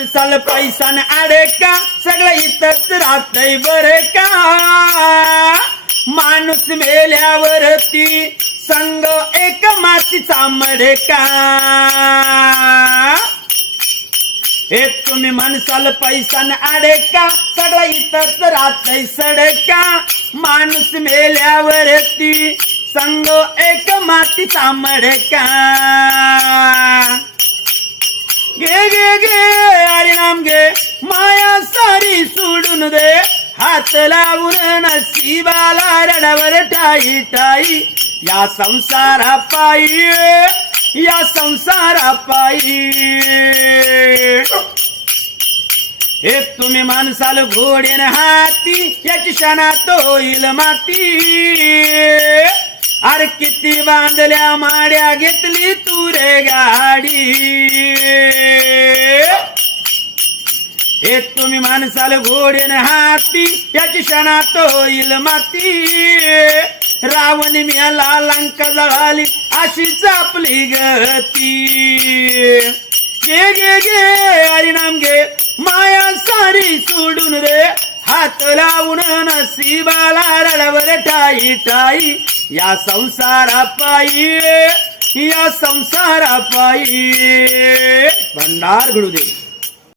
माणसाला पैसा न आडे का सगळं इथंच राहतय बरे का माणूस मेल्यावरती संग एक मातीचा मडे का हे तुम्ही माणसाला पैसा न आडे का सगळं इथंच राहतय सडे का माणूस मेल्यावरती संग एक मातीचा मडे का गे गे गे हरी नाम घे माया सारी सोडून दे हात लावून नशिबाला रडावर टाई टाई या संसारा पायी या संसारा पायी हे तुम्ही माणसाला घोडेन हाती याची क्षणात होईल माती अरे किती बांधल्या माड्या घेतली तू रे गाडी हे तुम्ही माणसाला घोडेन हाती याची क्षणात होईल माती रावण मेला लंका जळाली अशीच आपली गती गे गे गे हरिनाम घे माया सारी सोडून रे हात लावून नशिबाला रडावर टाई टाई या संसारा पायी या संसारा पायी भंडार घडू दे।